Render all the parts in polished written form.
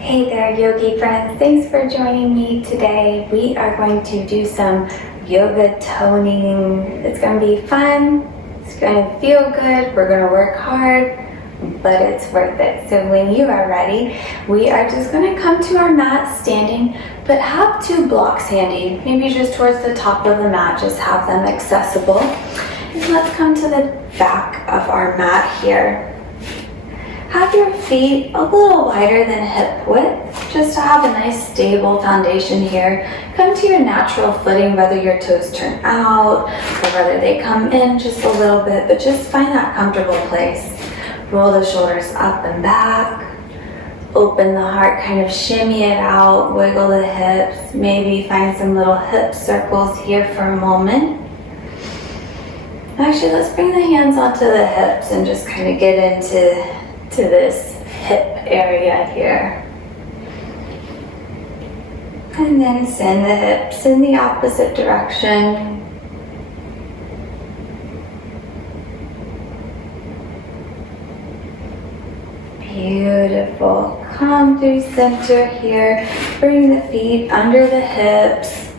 Hey there, yogi friends. Thanks for joining me today. We are going to do some yoga toning. It's going to be fun. It's going to feel good. We're going to work hard, but it's worth it. So when you are ready, we are just going to come to our mat standing, but have 2 blocks handy. Maybe just towards the top of the mat, just have them accessible. And let's come to the back of our mat here. Have your feet a little wider than hip width, just to have a nice stable foundation here. Come to your natural footing, whether your toes turn out or whether they come in just a little bit, but just find that comfortable place. Roll the shoulders up and back. Open the heart, kind of shimmy it out, wiggle the hips. Maybe find some little hip circles here for a moment. Actually, let's bring the hands onto the hips and just kind of get into this hip area here. And then send the hips in the opposite direction. Beautiful. Come through center here. Bring the feet under the hips.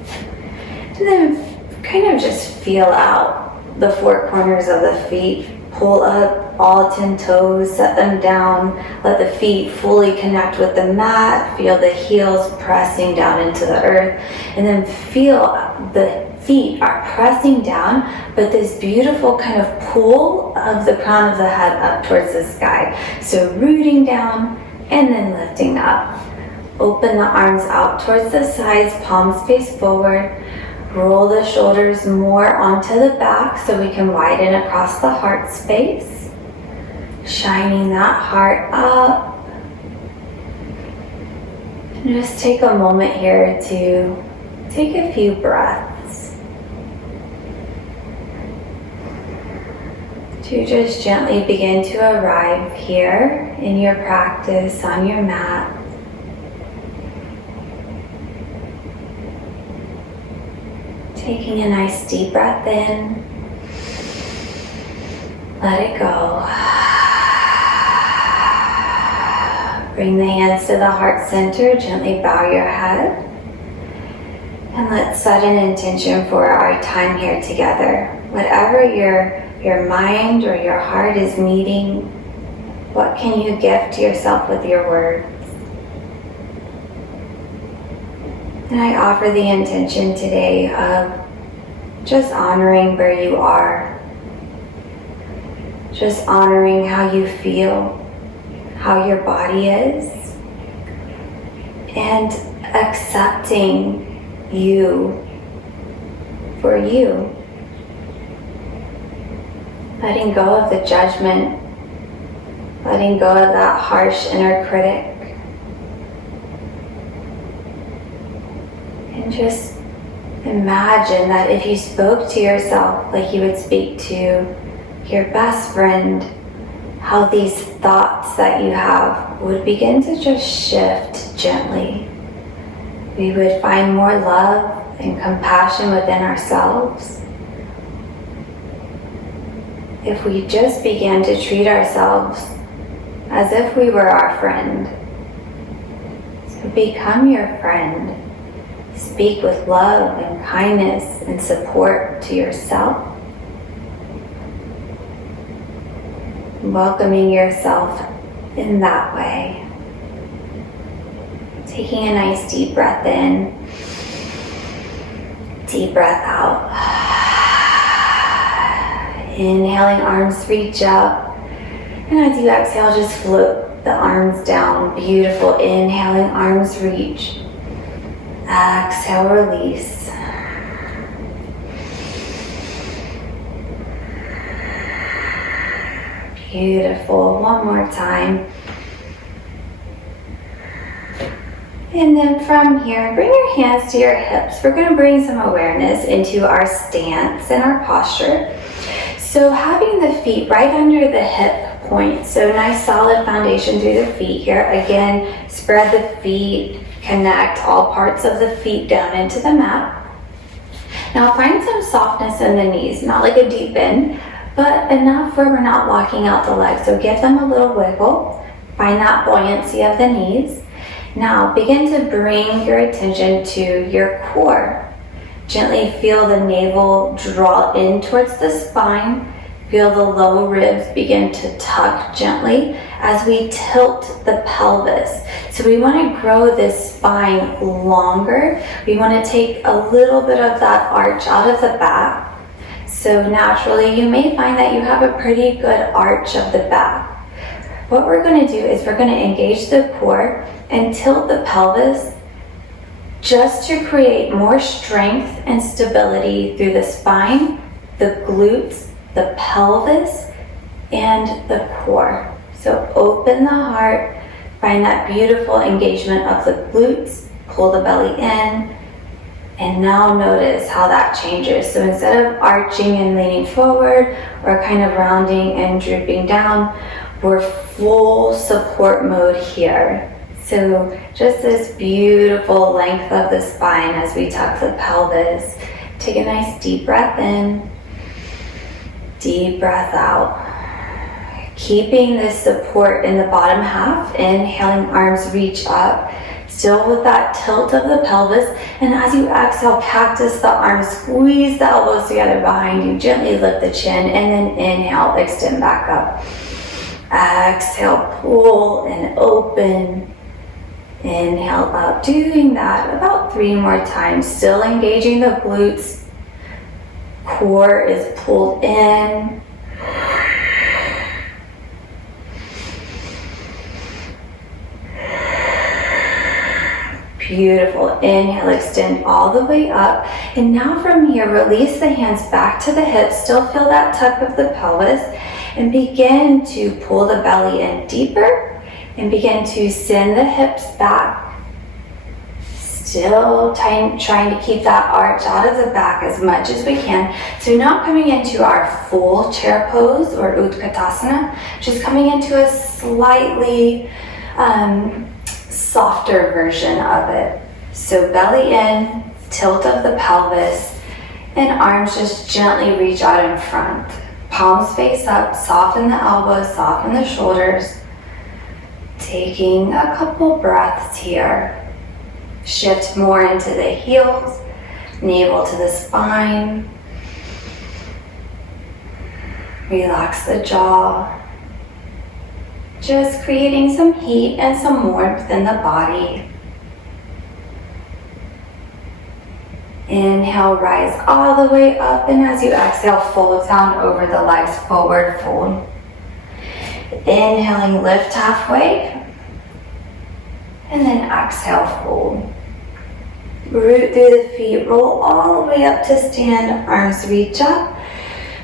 And then kind of just feel out the 4 corners of the feet. Pull up all 10 toes, set them down, let the feet fully connect with the mat, feel the heels pressing down into the earth, and then feel the feet are pressing down, but this beautiful kind of pull of the crown of the head up towards the sky. So rooting down and then lifting up. Open the arms out towards the sides, palms face forward. Roll the shoulders more onto the back so we can widen across the heart space. Shining that heart up. And just take a moment here to take a few breaths. To just gently begin to arrive here in your practice on your mat. Taking a nice deep breath in. Let it go. Bring the hands to the heart center. Gently bow your head. And let's set an intention for our time here together. Whatever your mind or your heart is needing, what can you gift yourself with your words? And I offer the intention today of just honoring where you are. Just honoring how you feel, how your body is, and accepting you for you. Letting go of the judgment, letting go of that harsh inner critic. And just imagine that if you spoke to yourself like you would speak to your best friend, how these thoughts that you have would begin to just shift gently. We would find more love and compassion within ourselves if we just began to treat ourselves as if we were our friend. So become your friend. Speak with love and kindness and support to yourself. Welcoming yourself in that way. Taking a nice deep breath in, deep breath out. Inhaling, arms reach up. And as you exhale, just float the arms down. Beautiful. Inhaling, arms reach. Exhale, release. Beautiful. One more time. And then from here, bring your hands to your hips. We're going to bring some awareness into our stance and our posture. So having the feet right under the hip point. So nice solid foundation through the feet here. Again, spread the feet, connect all parts of the feet down into the mat. Now find some softness in the knees, not like a deep bend, but enough where we're not locking out the legs. So give them a little wiggle. Find that buoyancy of the knees. Now begin to bring your attention to your core. Gently feel the navel draw in towards the spine. Feel the low ribs begin to tuck gently as we tilt the pelvis. So we want to grow this spine longer. We want to take a little bit of that arch out of the back. So naturally, you may find that you have a pretty good arch of the back. What we're going to do is we're going to engage the core and tilt the pelvis just to create more strength and stability through the spine, the glutes, the pelvis, and the core. So open the heart, find that beautiful engagement of the glutes, pull the belly in, and now notice how that changes. So instead of arching and leaning forward or kind of rounding and drooping down, we're full support mode here. So just this beautiful length of the spine as we tuck the pelvis. Take a nice deep breath in, deep breath out. Keeping this support in the bottom half, inhaling, arms reach up, still with that tilt of the pelvis. And as you exhale, cactus the arms, squeeze the elbows together behind you, gently lift the chin, and then inhale, extend back up. Exhale, pull and open. Inhale up, doing that about 3 more times, still engaging the glutes. Core is pulled in. Beautiful. Inhale, extend all the way up. And now from here, release the hands back to the hips. Still feel that tuck of the pelvis. And begin to pull the belly in deeper. And begin to send the hips back. Still trying to keep that arch out of the back as much as we can. So now coming into our full chair pose or Utkatasana, just coming into a slightly softer version of it. So belly in, tilt of the pelvis, and arms just gently reach out in front. Palms face up, soften the elbows, soften the shoulders. Taking a couple breaths here. Shift more into the heels, navel to the spine. Relax the jaw. Just creating some heat and some warmth in the body. Inhale, rise all the way up, and as you exhale, fold down over the legs, forward fold. Inhaling, lift halfway, and then exhale, fold. Root through the feet, roll all the way up to stand, arms reach up.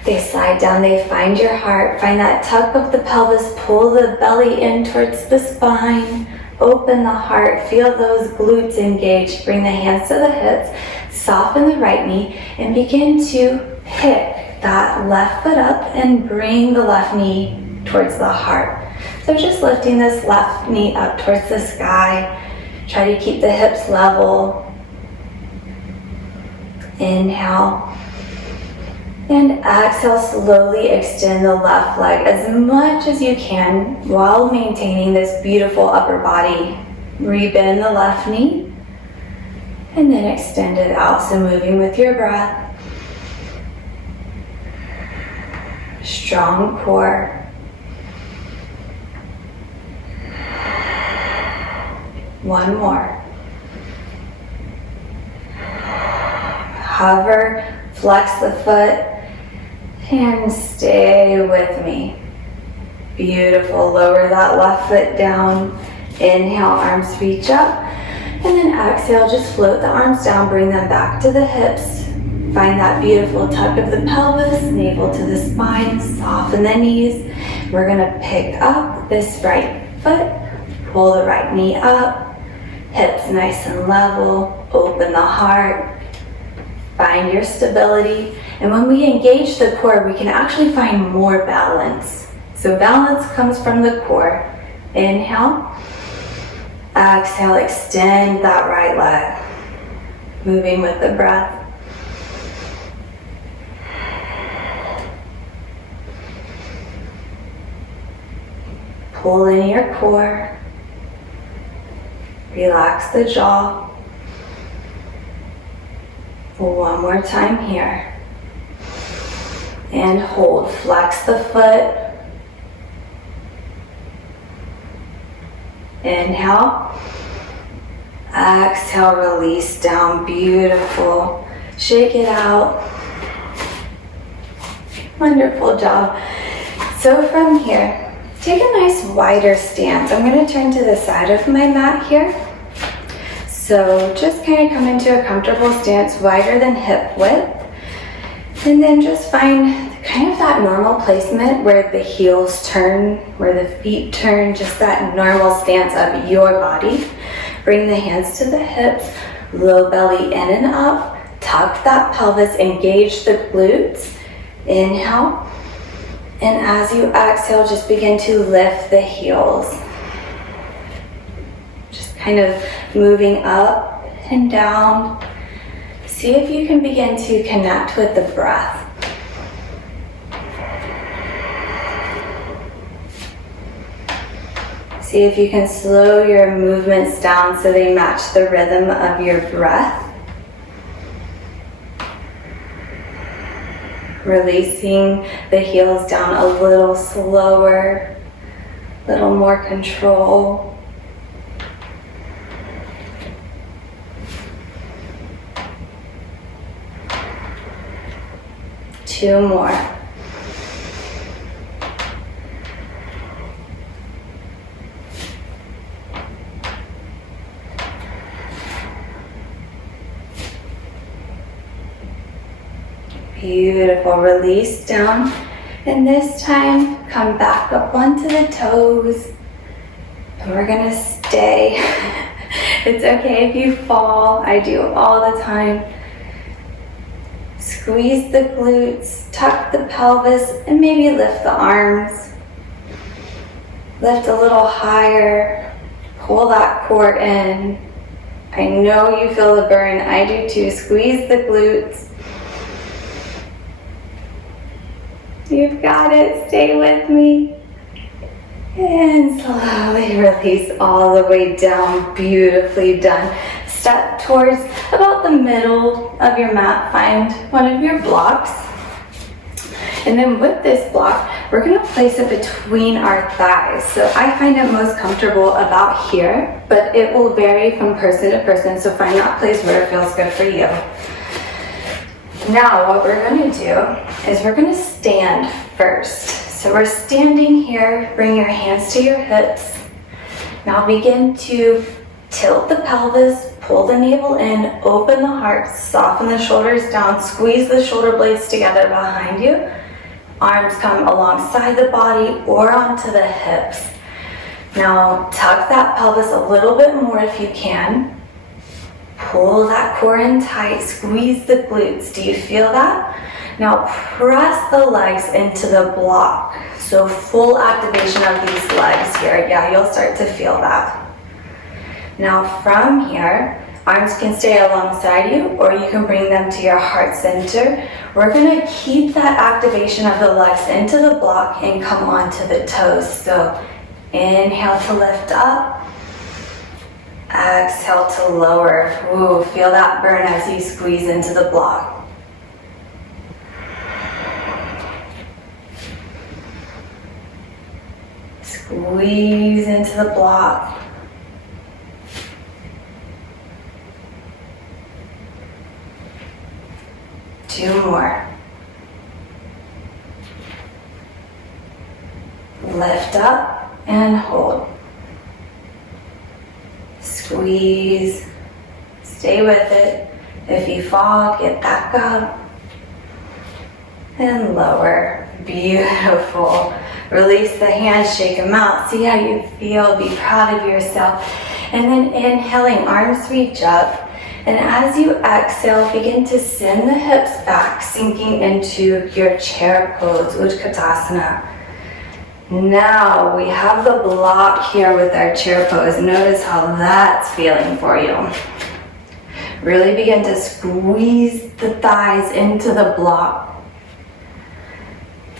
They slide down, they find your heart, find that tuck of the pelvis, pull the belly in towards the spine, open the heart, feel those glutes engaged, bring the hands to the hips, soften the right knee, and begin to pick that left foot up and bring the left knee towards the heart. So just lifting this left knee up towards the sky, try to keep the hips level. Inhale. And exhale, slowly extend the left leg as much as you can while maintaining this beautiful upper body. Rebend the left knee and then extend it out. So moving with your breath. Strong core. One more. Hover, flex the foot. And stay with me. Beautiful. Lower that left foot down. Inhale, arms reach up. And then exhale, just float the arms down, bring them back to the hips. Find that beautiful tuck of the pelvis, navel to the spine, soften the knees. We're gonna pick up this right foot, pull the right knee up, hips nice and level, open the heart, find your stability. And when we engage the core, we can actually find more balance. So balance comes from the core. Inhale. Exhale, extend that right leg. Moving with the breath. Pull in your core. Relax the jaw. One more time here. And hold. Flex the foot. Inhale. Exhale, release down. Beautiful. Shake it out. Wonderful job. So from here, take a nice wider stance. I'm going to turn to the side of my mat here. So just kind of come into a comfortable stance, wider than hip width. And then just find kind of that normal placement where the heels turn, where the feet turn, just that normal stance of your body. Bring the hands to the hips, low belly in and up. Tuck that pelvis, engage the glutes. Inhale. And as you exhale, just begin to lift the heels. Just kind of moving up and down. See if you can begin to connect with the breath. See if you can slow your movements down so they match the rhythm of your breath. Releasing the heels down a little slower, a little more control. Two more. Beautiful. Release down. And this time, come back up onto the toes. And we're gonna stay. It's okay if you fall. I do all the time. Squeeze the glutes, tuck the pelvis, and maybe lift the arms. Lift a little higher. Pull that core in. I know you feel the burn. I do too. Squeeze the glutes. You've got it. Stay with me. And slowly release all the way down. Beautifully done. Step towards about the middle of your mat. Find one of your blocks. And then with this block, we're going to place it between our thighs. So I find it most comfortable about here, but it will vary from person to person. So find that place where it feels good for you. Now what we're going to do is we're going to stand first. So we're standing here, bring your hands to your hips. Now begin to tilt the pelvis, pull the navel in, open the heart, soften the shoulders down, squeeze the shoulder blades together behind you. Arms come alongside the body or onto the hips. Now tuck that pelvis a little bit more if you can. Pull that core in tight, squeeze the glutes. Do you feel that? Now press the legs into the block. So full activation of these legs here. Yeah, you'll start to feel that. Now from here, arms can stay alongside you or you can bring them to your heart center. We're going to keep that activation of the legs into the block and come onto the toes. So inhale to lift up. Exhale to lower. Ooh, feel that burn as you squeeze into the block. Squeeze into the block. Two more. Lift up and hold. Squeeze. Stay with it. If you fall, get back up. And lower. Beautiful. Release the hands, shake them out. See how you feel. Be proud of yourself. And then inhaling, arms reach up. And as you exhale, begin to send the hips back, sinking into your chair pose, Utkatasana. Now we have the block here with our chair pose. Notice how that's feeling for you. Really begin to squeeze the thighs into the block.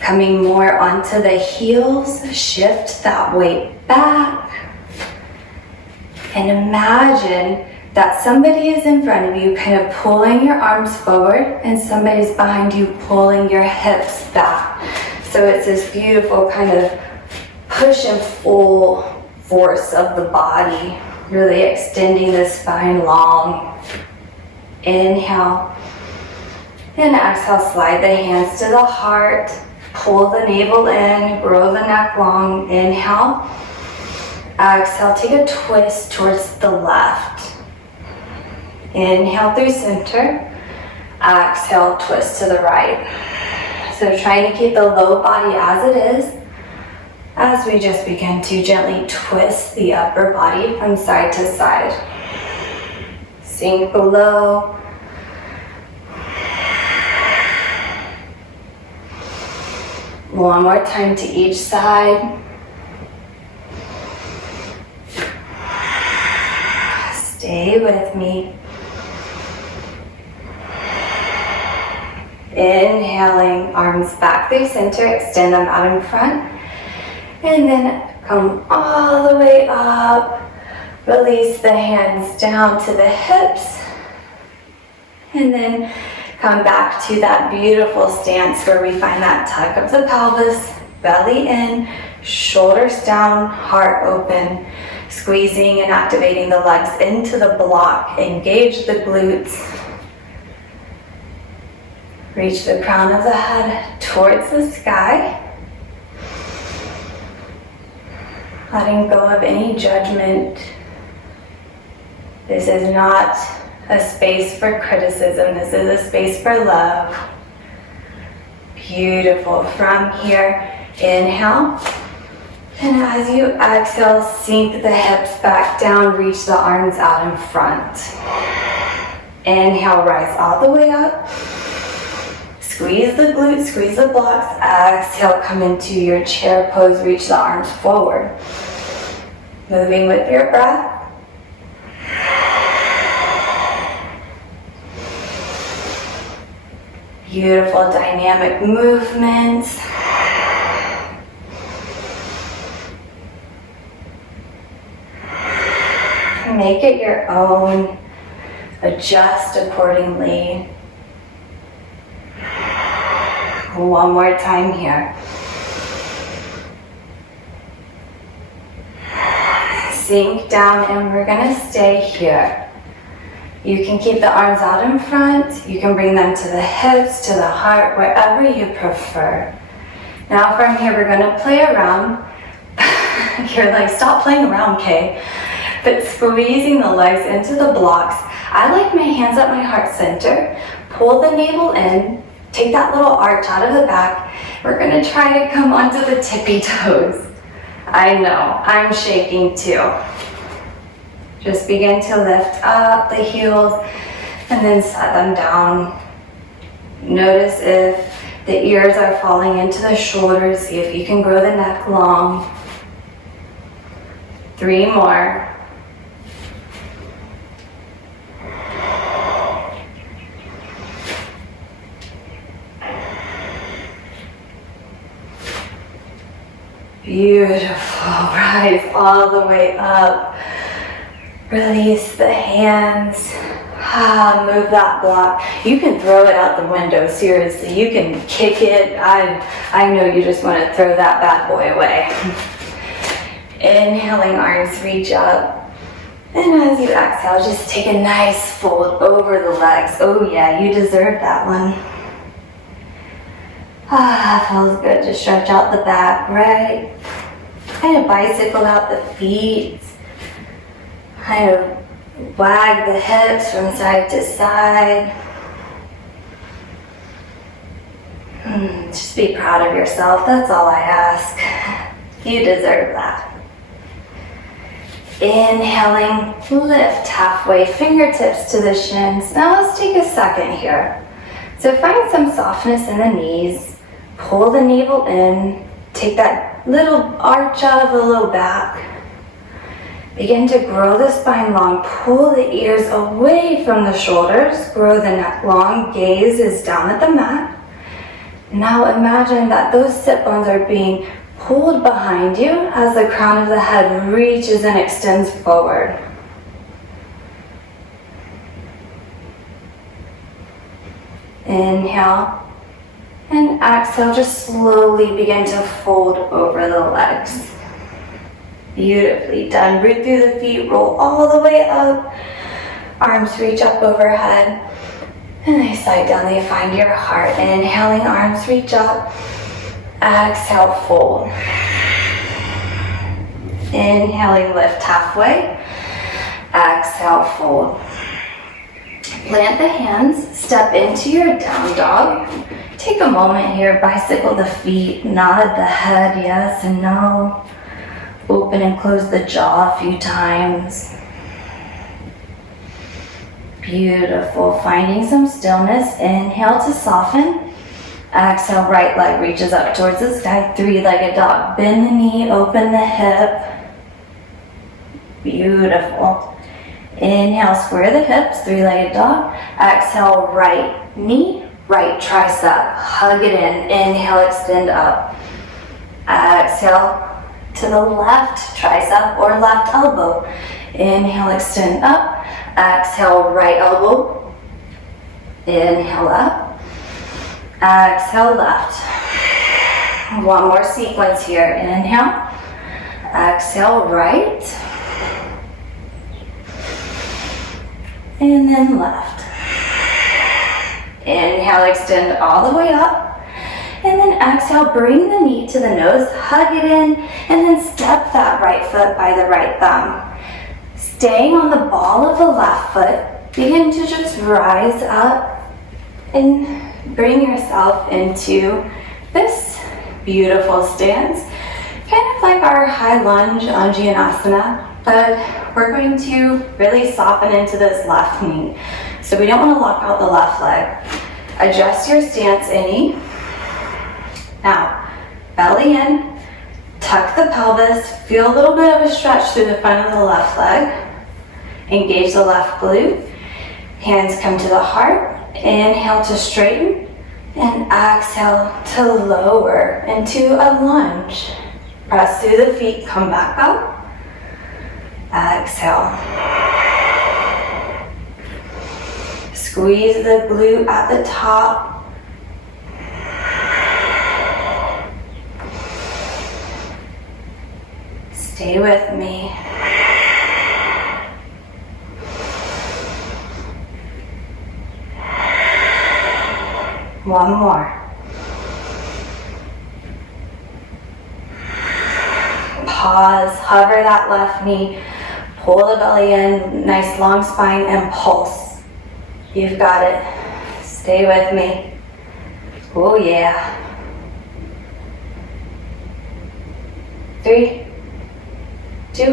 Coming more onto the heels, shift that weight back. And imagine that somebody is in front of you kind of pulling your arms forward and somebody's behind you pulling your hips back. So it's this beautiful kind of push and pull force of the body, really extending the spine long. Inhale. And exhale, slide the hands to the heart. Pull the navel in, grow the neck long. Inhale. Exhale, take a twist towards the left. Inhale through center. Exhale, twist to the right. So trying to keep the low body as it is as we just begin to gently twist the upper body from side to side. Sink below. One more time to each side. Stay with me. Inhaling, arms back through center, extend them out in front. And then come all the way up. Release the hands down to the hips. And then come back to that beautiful stance where we find that tuck of the pelvis, belly in, shoulders down, heart open. Squeezing and activating the legs into the block. Engage the glutes. Reach the crown of the head towards the sky. Letting go of any judgment. This is not a space for criticism. This is a space for love. Beautiful. From here, inhale. And as you exhale, sink the hips back down, reach the arms out in front. Inhale, rise all the way up. Squeeze the glutes, squeeze the blocks. Exhale, come into your chair pose, reach the arms forward. Moving with your breath. Beautiful dynamic movements. Make it your own. Adjust accordingly. One more time here. Sink down and we're going to stay here. You can keep the arms out in front. You can bring them to the hips, to the heart, wherever you prefer. Now from here we're going to play around. You're like, stop playing around, Kay. But squeezing the legs into the blocks. I like my hands at my heart center. Pull the navel in. Take that little arch out of the back. We're going to try to come onto the tippy toes. I know, I'm shaking too. Just begin to lift up the heels and then set them down. Notice if the ears are falling into the shoulders. See if you can grow the neck long. 3 more. Beautiful. Rise all the way up. Release the hands. Move that block. You can throw it out the window, seriously. You can kick it. I know you just want to throw that bad boy away. Inhaling, arms reach up. And as you exhale, just take a nice fold over the legs. Oh yeah, you deserve that one. Feels good to stretch out the back, right? Kind of bicycle out the feet. Kind of wag the hips from side to side. Just be proud of yourself, that's all I ask. You deserve that. Inhaling, lift halfway, fingertips to the shins. Now let's take a second here. So find some softness in the knees. Pull the navel in. Take that little arch out of the low back. Begin to grow the spine long. Pull the ears away from the shoulders. Grow the neck long. Gaze is down at the mat. Now imagine that those sit bones are being pulled behind you as the crown of the head reaches and extends forward. Inhale. And exhale, just slowly begin to fold over the legs. Beautifully done. Root through the feet, roll all the way up. Arms reach up overhead. And they slide down, they find your heart. Inhaling, arms reach up. Exhale, fold. Inhaling, lift halfway. Exhale, fold. Plant the hands, step into your down dog. Take a moment here, bicycle the feet, nod the head, yes and no. Open and close the jaw a few times. Beautiful, finding some stillness. Inhale to soften. Exhale, right leg reaches up towards the sky, three-legged dog. Bend the knee, open the hip. Beautiful. Inhale, square the hips, three-legged dog. Exhale, right knee, right tricep. Hug it in. Inhale, extend up. Exhale to the left tricep or left elbow. Inhale, extend up. Exhale, right elbow. Inhale up. Exhale, left. One more sequence here. Inhale. Exhale, right. And then left. Inhale, extend all the way up. And then exhale, bring the knee to the nose, hug it in, and then step that right foot by the right thumb. Staying on the ball of the left foot, begin to just rise up and bring yourself into this beautiful stance. Kind of like our high lunge, Anjaneyasana, but we're going to really soften into this left knee. So we don't want to lock out the left leg. Adjust your stance any. Now, belly in, tuck the pelvis, feel a little bit of a stretch through the front of the left leg. Engage the left glute. Hands come to the heart. Inhale to straighten and exhale to lower into a lunge. Press through the feet, come back up. Exhale. Squeeze the glute at the top. Stay with me. One more. Pause, hover that left knee, pull the belly in, nice long spine, and pulse. You've got it. Stay with me. Oh yeah. 3, 2,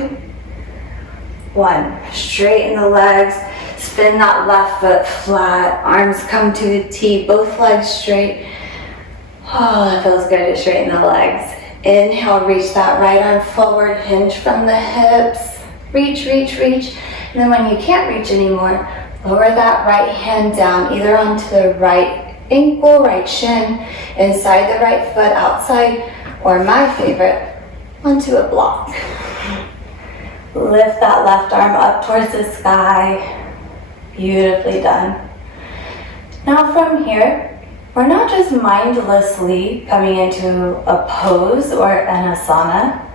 1. Straighten the legs. Spin that left foot flat. Arms come to a T. Both legs straight. Oh, it feels good to straighten the legs. Inhale, reach that right arm forward. Hinge from the hips. Reach, reach, reach. And then when you can't reach anymore, lower that right hand down, either onto the right ankle, right shin, inside the right foot, outside, or my favorite, onto a block. Lift that left arm up towards the sky. Beautifully done. Now from here, we're not just mindlessly coming into a pose or an asana.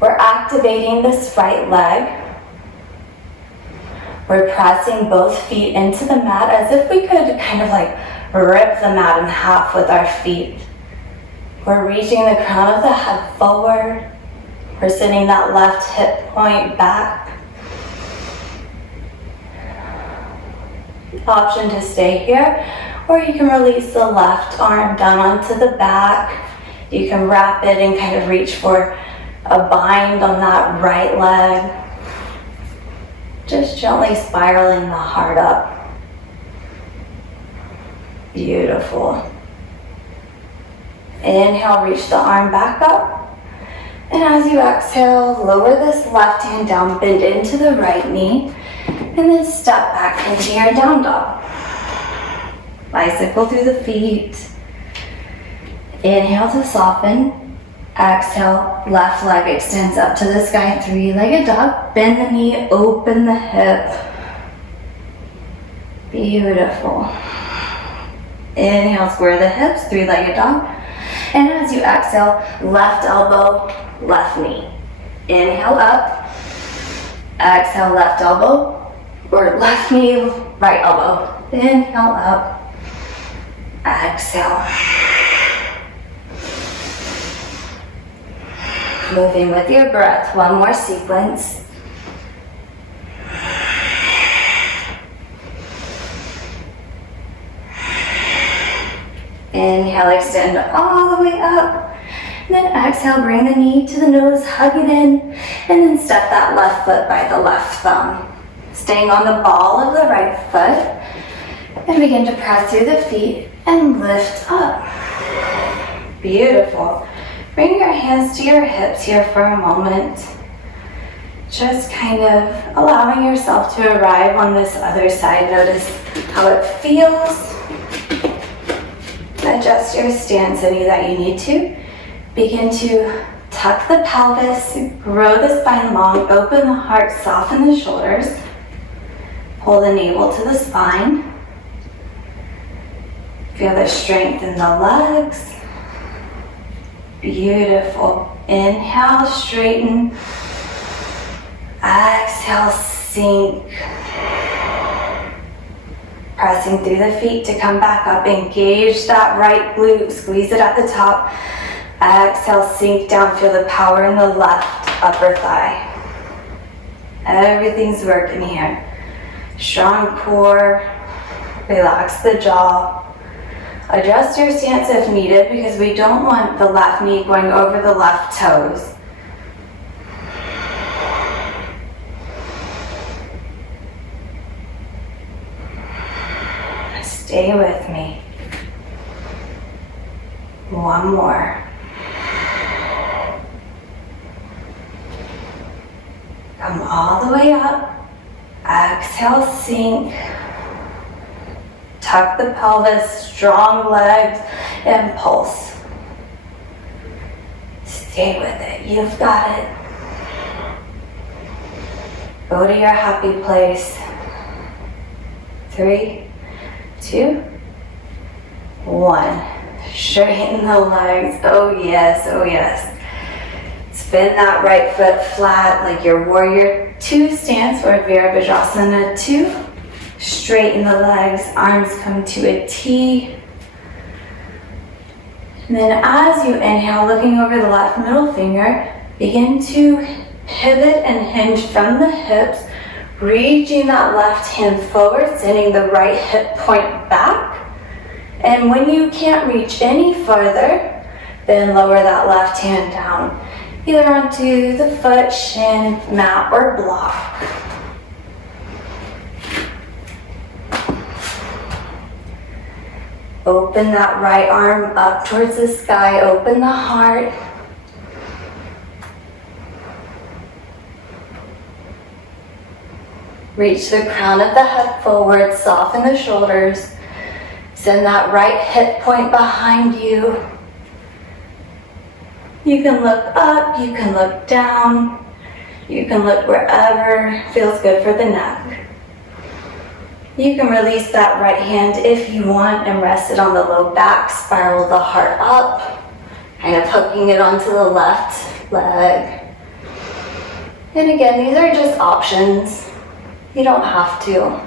We're activating this right leg. We're pressing both feet into the mat as if we could kind of like rip the mat in half with our feet. We're reaching the crown of the head forward. We're sending that left hip point back. Option to stay here, or you can release the left arm down onto the back. You can wrap it and kind of reach for a bind on that right leg. Just gently spiraling the heart up. Beautiful. Inhale, reach the arm back up. And as you exhale, lower this left hand down, bend into the right knee, and then step back into your down dog. Bicycle through the feet. Inhale to soften. Exhale, left leg extends up to the sky, three-legged dog. Bend the knee, open the hip. Beautiful. Inhale, square the hips, three-legged dog. And as you exhale, left elbow, left knee. Inhale up. Exhale, left elbow, or left knee, right elbow. Inhale up. Exhale. Moving with your breath, one more sequence. Inhale, extend all the way up. Then exhale, bring the knee to the nose, hug it in, and then step that left foot by the left thumb. Staying on the ball of the right foot, and begin to press through the feet and lift up. Beautiful. Bring your hands to your hips here for a moment. Just kind of allowing yourself to arrive on this other side. Notice how it feels. Adjust your stance any that you need to. Begin to tuck the pelvis, grow the spine long, open the heart, soften the shoulders. Pull the navel to the spine. Feel the strength in the legs. Beautiful. Inhale, straighten. Exhale, sink. Pressing through the feet to come back up. Engage that right glute. Squeeze it at the top. Exhale, sink down. Feel the power in the left upper thigh. Everything's working here. Strong core. Relax the jaw. Adjust your stance if needed because we don't want the left knee going over the left toes. Stay with me. One more. Come all the way up. Exhale, sink. Tuck the pelvis, strong legs, and pulse. Stay with it. You've got it. Go to your happy place. 3, 2, 1. Straighten the legs. Oh yes, oh yes. Spin that right foot flat like your warrior 2 stance or Virabhadrasana 2. Straighten the legs, arms come to a T. And then as you inhale, looking over the left middle finger, begin to pivot and hinge from the hips, reaching that left hand forward, sending the right hip point back. And when you can't reach any further, then lower that left hand down, either onto the foot, shin, mat, or block. Open that right arm up towards the sky, open the heart. Reach the crown of the head forward, soften the shoulders. Send that right hip point behind you. You can look up, you can look down, you can look wherever feels good for the neck. You can release that right hand if you want and rest it on the low back, spiral the heart up, kind of hooking it onto the left leg. And again, these are just options. You don't have to.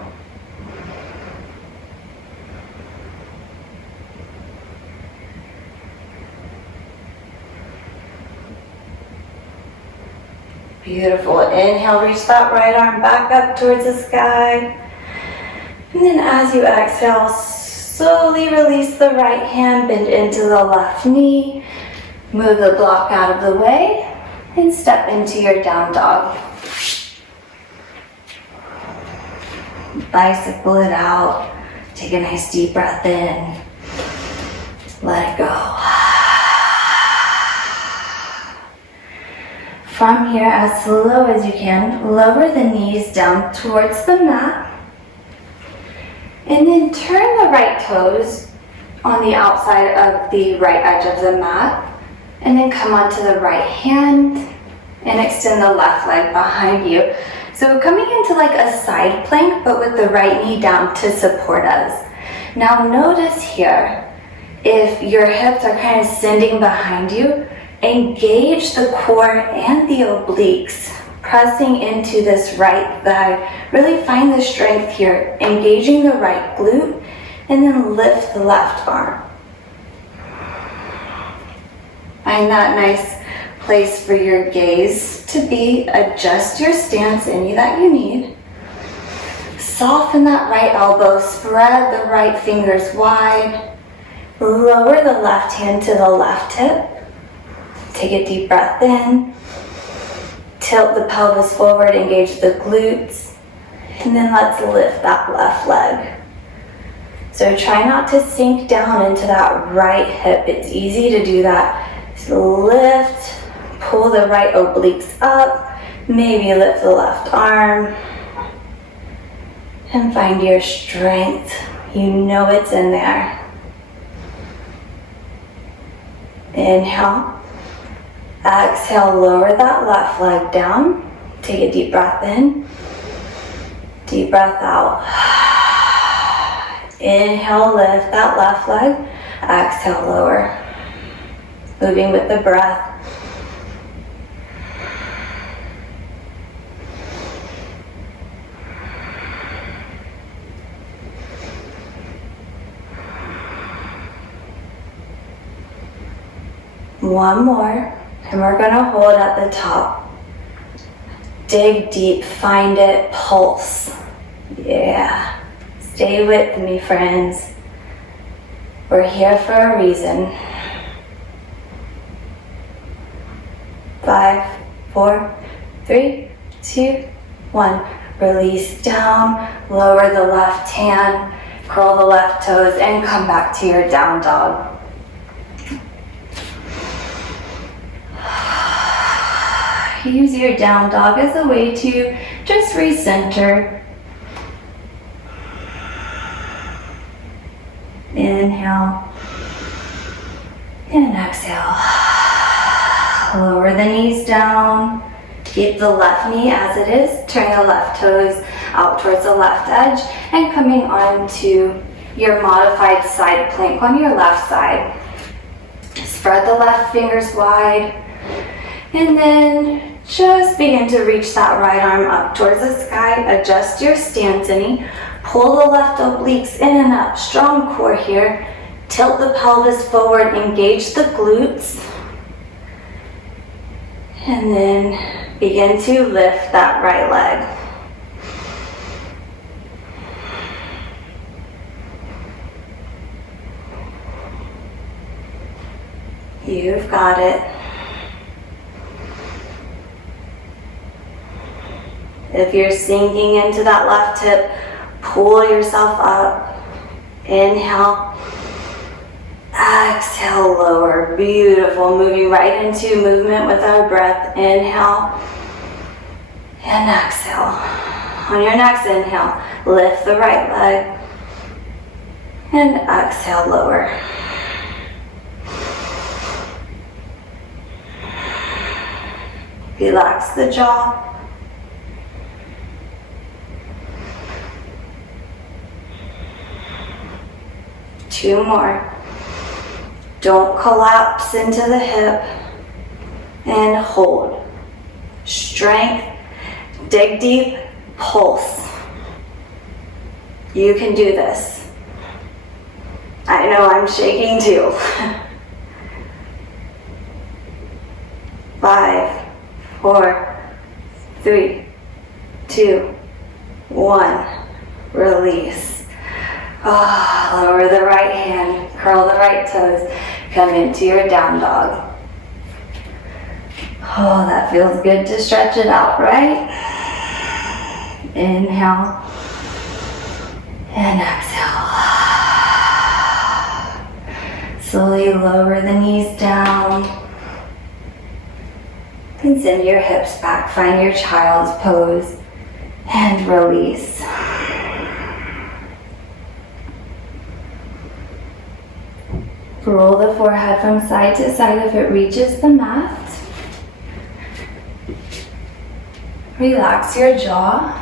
Beautiful. Inhale, reach that right arm back up towards the sky. And then as you exhale, slowly release the right hand, bend into the left knee, move the block out of the way, and step into your down dog. Bicycle it out. Take a nice deep breath in. Let it go. From here, as slow as you can, lower the knees down towards the mat. And then turn the right toes on the outside of the right edge of the mat. And then come onto the right hand and extend the left leg behind you. So coming into like a side plank, but with the right knee down to support us. Now notice here, if your hips are kind of sending behind you, engage the core and the obliques, pressing into this right thigh. Really find the strength here, engaging the right glute, and then lift the left arm. Find that nice place for your gaze to be. Adjust your stance, any that you need. Soften that right elbow, spread the right fingers wide. Lower the left hand to the left hip. Take a deep breath in. Tilt the pelvis forward, engage the glutes. And then let's lift that left leg. So try not to sink down into that right hip. It's easy to do that. So lift, pull the right obliques up, maybe lift the left arm, and find your strength. You know it's in there. Inhale. Exhale, lower that left leg down. Take a deep breath in. Deep breath out. Inhale, lift that left leg. Exhale, lower. Moving with the breath. One more, and we're gonna hold at the top. Dig deep, find it, pulse. Yeah, stay with me, friends. We're here for a reason. 5, 4, 3, 2, 1. Release down, lower the left hand, curl the left toes, and come back to your down dog. Use your down dog as a way to just recenter. Inhale and exhale. Lower the knees down. Keep the left knee as it is. Turn the left toes out towards the left edge and coming onto your modified side plank on your left side. Spread the left fingers wide and then just begin to reach that right arm up towards the sky. Adjust your stance any. Pull the left obliques in and up. Strong core here. Tilt the pelvis forward. Engage the glutes. And then begin to lift that right leg. You've got it. If you're sinking into that left hip, pull yourself up. Inhale. Exhale, lower. Beautiful. Moving right into movement with our breath. Inhale. And exhale. On your next inhale, lift the right leg. And exhale, lower. Relax the jaw. Two more. Don't collapse into the hip. And hold. Strength. Dig deep. Pulse. You can do this. I know I'm shaking too. 5, 4, 3, 2, 1. Release. Lower the right hand, curl the right toes, come into your down dog. Oh, that feels good to stretch it out, right? Inhale and exhale. Slowly lower the knees down and send your hips back. Find your child's pose and release. Roll the forehead from side to side if it reaches the mat. Relax your jaw.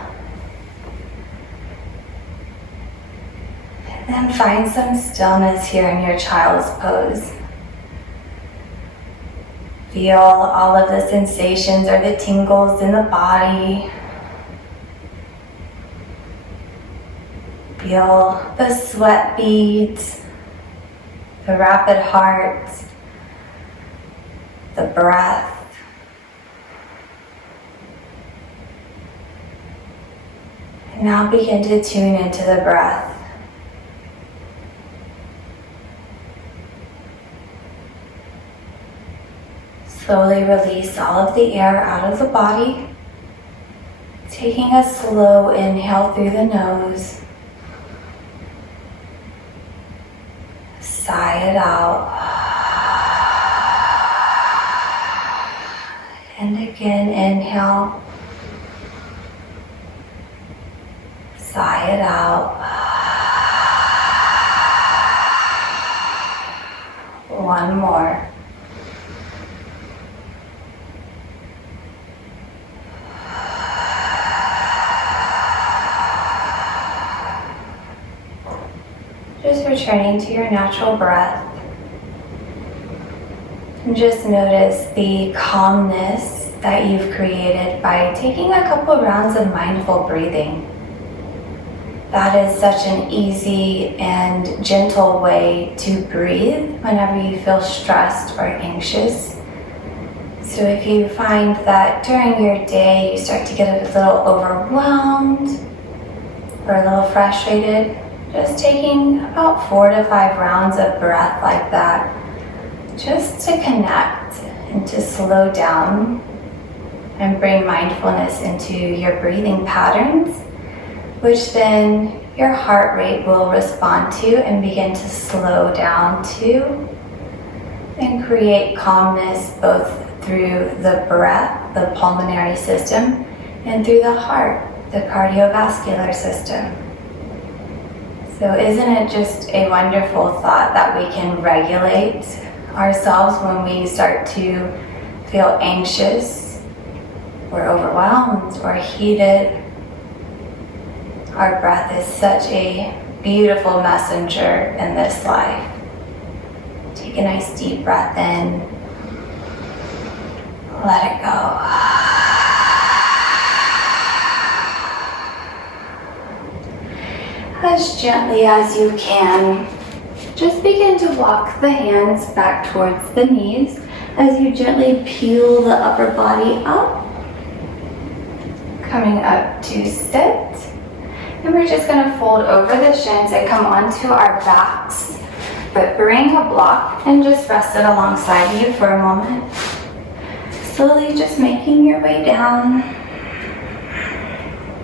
And find some stillness here in your child's pose. Feel all of the sensations or the tingles in the body. Feel the sweat beads, the rapid heart, the breath. And now begin to tune into the breath. Slowly release all of the air out of the body, taking a slow inhale through the nose. Sigh it out. And again, inhale. Sigh it out. One more. Just returning to your natural breath. And just notice the calmness that you've created by taking a couple rounds of mindful breathing. That is such an easy and gentle way to breathe whenever you feel stressed or anxious. So if you find that during your day you start to get a little overwhelmed or a little frustrated, just taking about 4 to 5 rounds of breath like that, just to connect and to slow down and bring mindfulness into your breathing patterns, which then your heart rate will respond to and begin to slow down to, and create calmness both through the breath, the pulmonary system, and through the heart, the cardiovascular system. So isn't it just a wonderful thought that we can regulate ourselves when we start to feel anxious or overwhelmed or heated? Our breath is such a beautiful messenger in this life. Take a nice deep breath in. Let it go. As gently as you can, just begin to walk the hands back towards the knees as you gently peel the upper body up, coming up to sit. And we're just going to fold over the shins and come onto our backs, but bring a block and just rest it alongside you for a moment. Slowly just making your way down.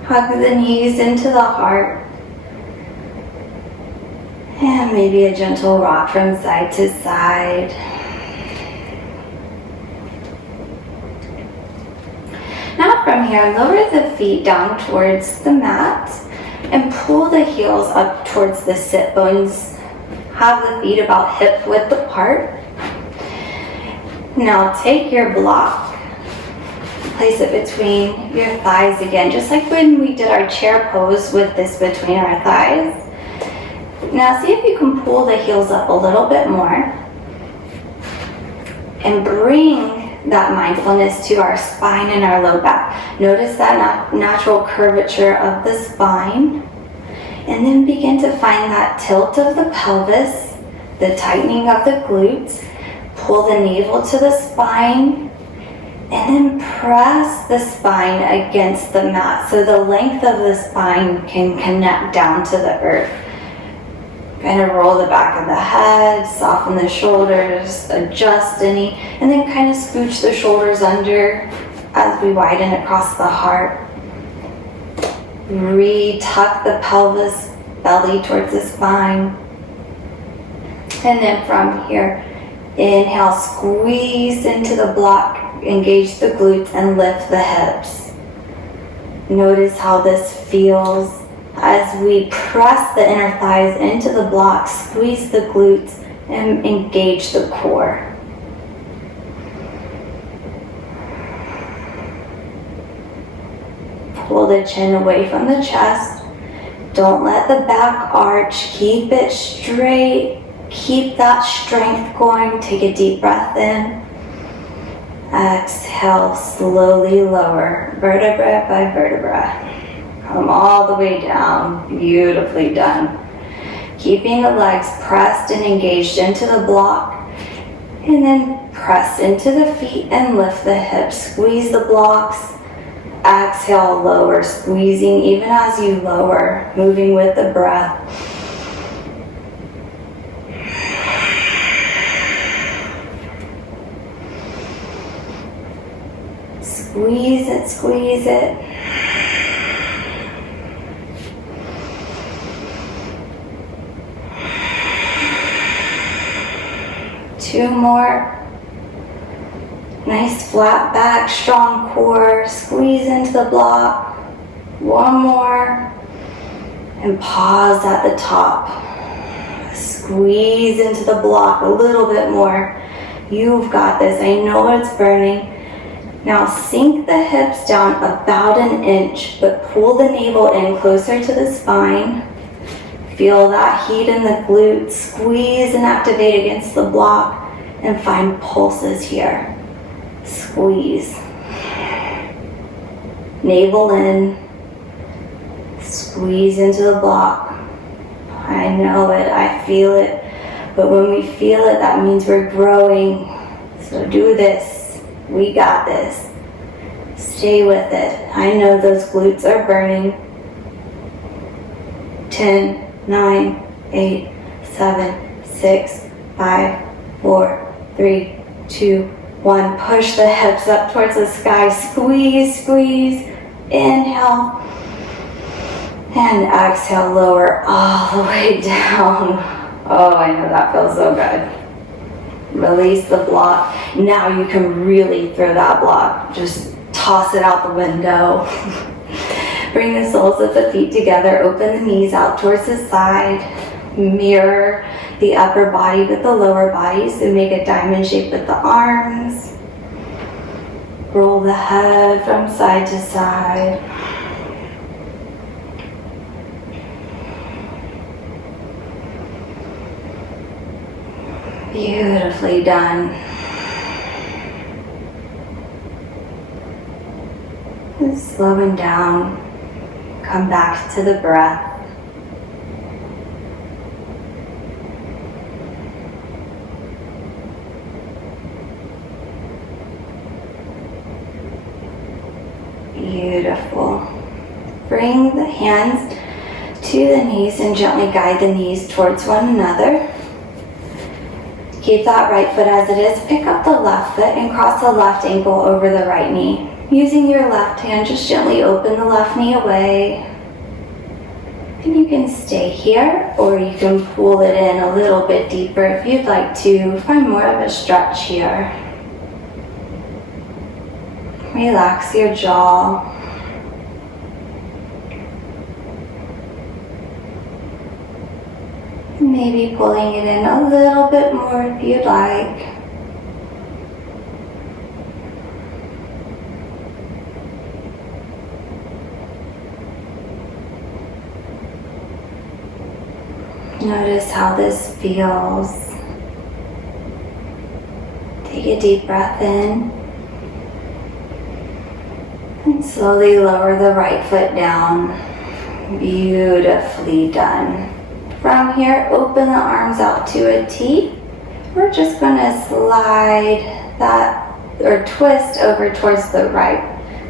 Hug the knees into the heart. And maybe a gentle rock from side to side. Now from here, lower the feet down towards the mat and pull the heels up towards the sit bones. Have the feet about hip width apart. Now take your block, place it between your thighs again, just like when we did our chair pose with this between our thighs. Now see if you can pull the heels up a little bit more and bring that mindfulness to our spine and our low back. Notice that natural curvature of the spine, and then begin to find that tilt of the pelvis, the tightening of the glutes. Pull the navel to the spine and then press the spine against the mat so the length of the spine can connect down to the earth. Kind of roll the back of the head, soften the shoulders, adjust any, and then kind of scooch the shoulders under as we widen across the heart. Re-tuck the pelvis, belly towards the spine. And then from here, inhale, squeeze into the block, engage the glutes, and lift the hips. Notice how this feels as we press the inner thighs into the block, squeeze the glutes, and engage the core. Pull the chin away from the chest. Don't let the back arch. Keep it straight. Keep that strength going. Take a deep breath in. Exhale, slowly lower, vertebra by vertebra. Come all the way down. Beautifully done. Keeping the legs pressed and engaged into the block. And then press into the feet and lift the hips. Squeeze the blocks. Exhale, lower, squeezing even as you lower, moving with the breath. Squeeze it, squeeze it. Two more. Nice flat back, strong core. Squeeze into the block. One more. And pause at the top. Squeeze into the block a little bit more. You've got this. I know it's burning. Now sink the hips down about an inch, but pull the navel in closer to the spine. Feel that heat in the glutes. Squeeze and activate against the block and find pulses here. Squeeze. Navel in. Squeeze into the block. I know it, I feel it. But when we feel it, that means we're growing. So do this. We got this. Stay with it. I know those glutes are burning. 10, 9, 8, 7, 6, 5, 4, 3, 2, 1. Push the hips up towards the sky. Squeeze, squeeze. Inhale. And exhale, lower all the way down. Oh, I know that feels so good. Release the block. Now you can really throw that block. Just toss it out the window. Bring the soles of the feet together. Open the knees out towards the side. Mirror the upper body with the lower body. So make a diamond shape with the arms. Roll the head from side to side. Beautifully done. And slowing down, come back to the breath. Beautiful. Bring the hands to the knees and gently guide the knees towards one another. Keep that right foot as it is. Pick up the left foot and cross the left ankle over the right knee. Using your left hand, just gently open the left knee away. And you can stay here, or you can pull it in a little bit deeper if you'd like to. Find more of a stretch here. Relax your jaw. Maybe pulling it in a little bit more if you'd like. Notice how this feels. Take a deep breath in. And slowly lower the right foot down. Beautifully done. From here, open the arms out to a T. We're just going to slide that or twist over towards the right.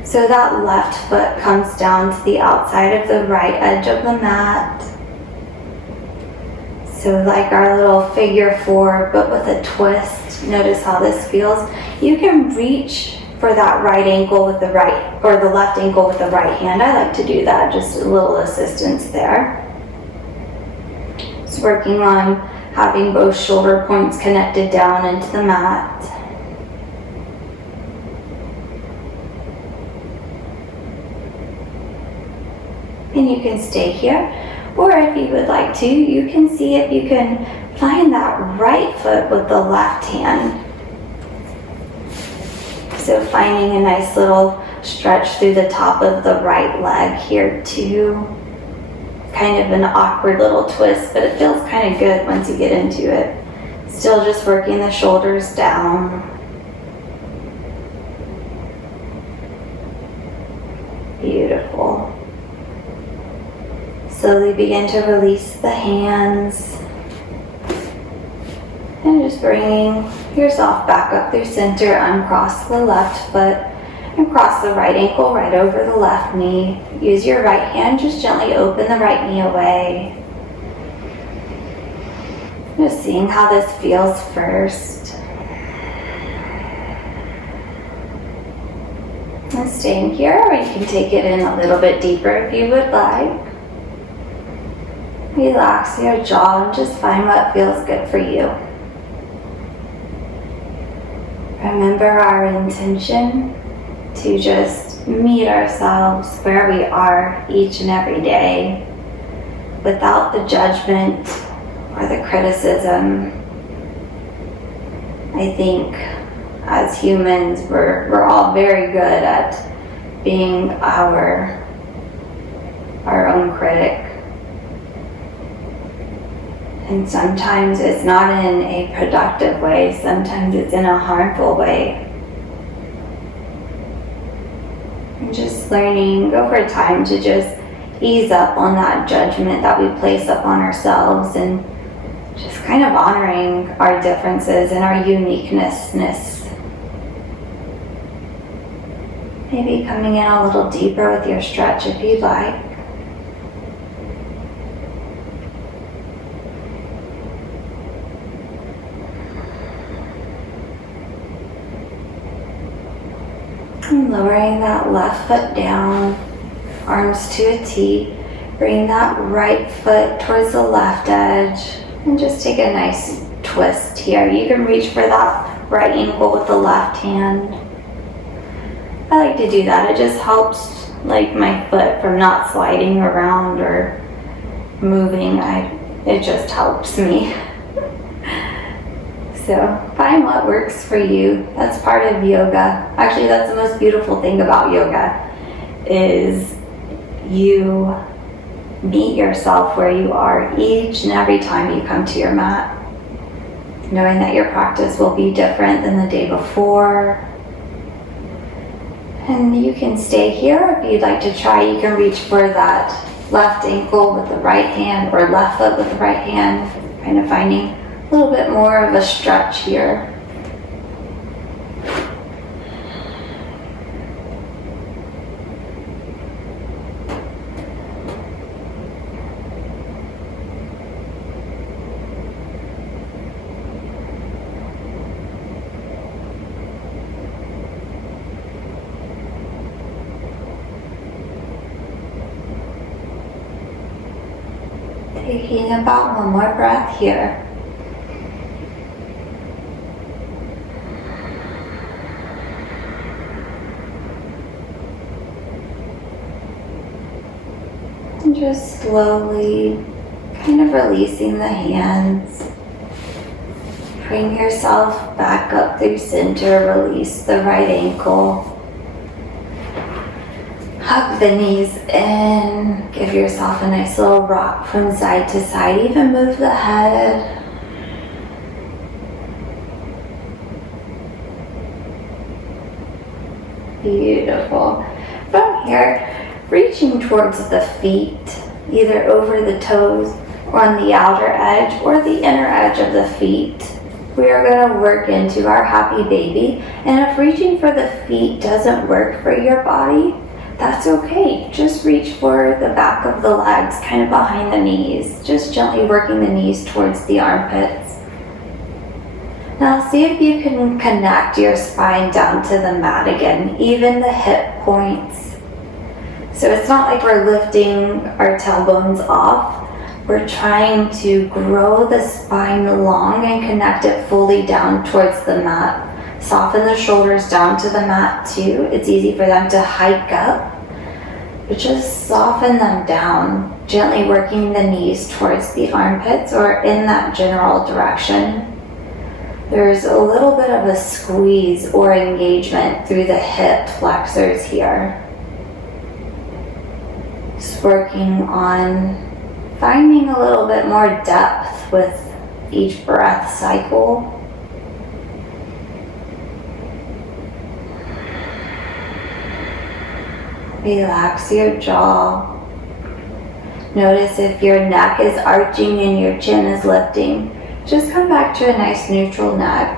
So that left foot comes down to the outside of the right edge of the mat. So like our little figure four, but with a twist. Notice how this feels. You can reach for that right ankle with the right, or the left ankle with the right hand. I like to do that, just a little assistance there. Just working on having both shoulder points connected down into the mat. And you can stay here, or if you would like to, you can see if you can find that right foot with the left hand. So finding a nice little stretch through the top of the right leg here too. kind of an awkward little twist, but it feels kind of good once you get into it. Still just working the shoulders down. Beautiful. Slowly begin to release the hands. And just bringing yourself back up through center, uncross the left foot and cross the right ankle right over the left knee. Use your right hand, just gently open the right knee away. Just seeing how this feels first. And staying here, or you can take it in a little bit deeper if you would like. Relax your jaw and just find what feels good for you. Remember our intention to just meet ourselves where we are each and every day without the judgment or the criticism. I think as humans, we're all very good at being our own critic. And sometimes it's not in a productive way, sometimes it's in a harmful way. And just learning over time to just ease up on that judgment that we place upon ourselves and just kind of honoring our differences and our uniqueness. Maybe coming in a little deeper with your stretch if you'd like. And lowering that left foot down, arms to a T. Bring that right foot towards the left edge and just take a nice twist here. You can reach for that right ankle with the left hand. I like to do that. It just helps like my foot from not sliding around or moving. It just helps me. So find what works for you. That's part of yoga. Actually, that's the most beautiful thing about yoga is you meet yourself where you are each and every time you come to your mat, knowing that your practice will be different than the day before. And you can stay here if you'd like to try. You can reach for that left ankle with the right hand or left foot with the right hand, kind of finding a little bit more of a stretch here. Taking about one more breath here. And just slowly kind of releasing the hands. Bring yourself back up through center, release the right ankle. Hug the knees in, give yourself a nice little rock from side to side, even move the head. Beautiful. From here, reaching towards the feet, either over the toes or on the outer edge or the inner edge of the feet. We are going to work into our happy baby. And if reaching for the feet doesn't work for your body, that's okay. Just reach for the back of the legs, kind of behind the knees. Just gently working the knees towards the armpits. Now see if you can connect your spine down to the mat again, even the hip points. So it's not like we're lifting our tailbones off. We're trying to grow the spine long and connect it fully down towards the mat. Soften the shoulders down to the mat too. It's easy for them to hike up, but just soften them down, gently working the knees towards the armpits or in that general direction. There's a little bit of a squeeze or engagement through the hip flexors here. Just working on finding a little bit more depth with each breath cycle. Relax your jaw. Notice if your neck is arching and your chin is lifting. Just come back to a nice neutral neck.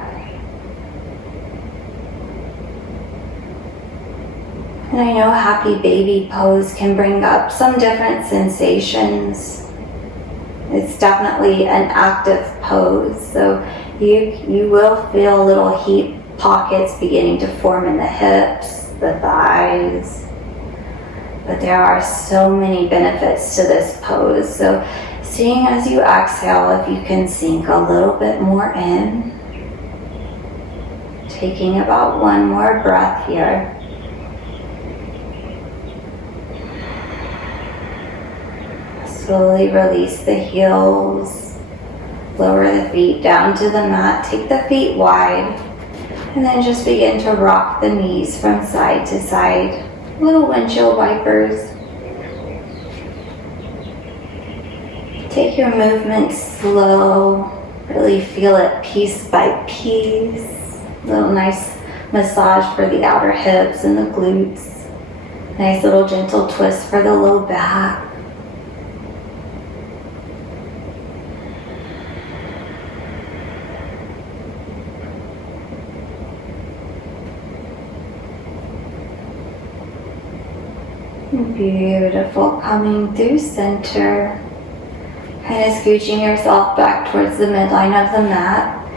And I know happy baby pose can bring up some different sensations. It's definitely an active pose, so you will feel little heat pockets beginning to form in the hips, the thighs. But there are so many benefits to this pose. So seeing as you exhale, if you can sink a little bit more in. Taking about one more breath here. Slowly release the heels. Lower the feet down to the mat. Take the feet wide. And then just begin to rock the knees from side to side. Little windshield wipers. Take your movement slow. Really feel it piece by piece. Little nice massage for the outer hips and the glutes. Nice little gentle twist for the low back. Beautiful. Coming through center. Kind of scooching yourself back towards the midline of the mat.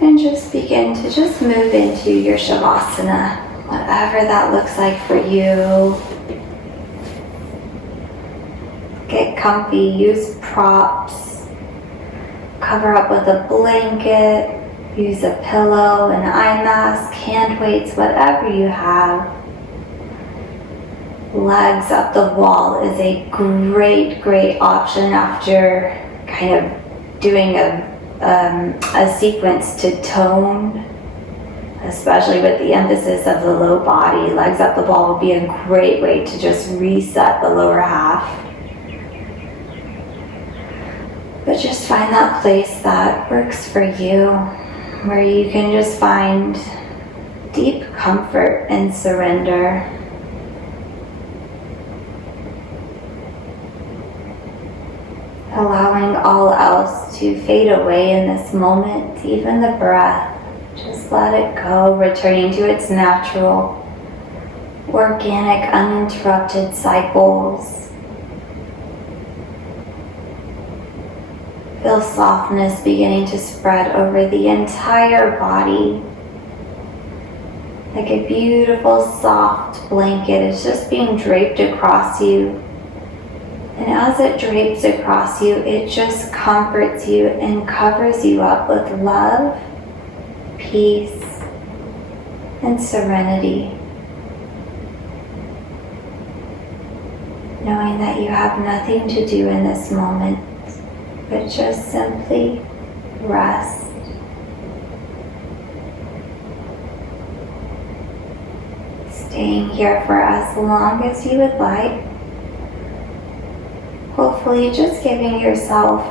And just begin to just move into your Shavasana. Whatever that looks like for you. Get comfy. Use props. Cover up with a blanket. Use a pillow, an eye mask, hand weights, whatever you have. Legs up the wall is a great option after kind of doing a sequence to tone, especially with the emphasis of the low body. Legs up the wall will be a great way to just reset the lower half. But just find that place that works for you, where you can just find deep comfort and surrender. Allowing all else to fade away in this moment, even the breath. Just let it go, returning to its natural, organic, uninterrupted cycles. Feel softness beginning to spread over the entire body. Like a beautiful, soft blanket is just being draped across you. And as it drapes across you, it just comforts you and covers you up with love, peace, and serenity. Knowing that you have nothing to do in this moment, but just simply rest. Staying here for as long as you would like. Hopefully just giving yourself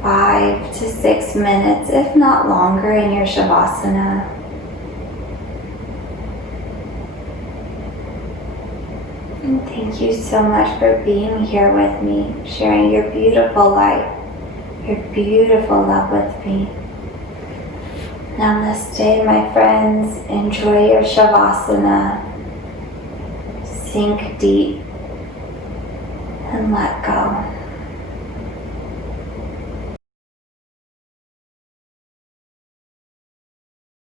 5 to 6 minutes, if not longer, in your Shavasana. And thank you so much for being here with me, sharing your beautiful light, your beautiful love with me. Namaste, my friends. Enjoy your Shavasana. Sink deep and let go.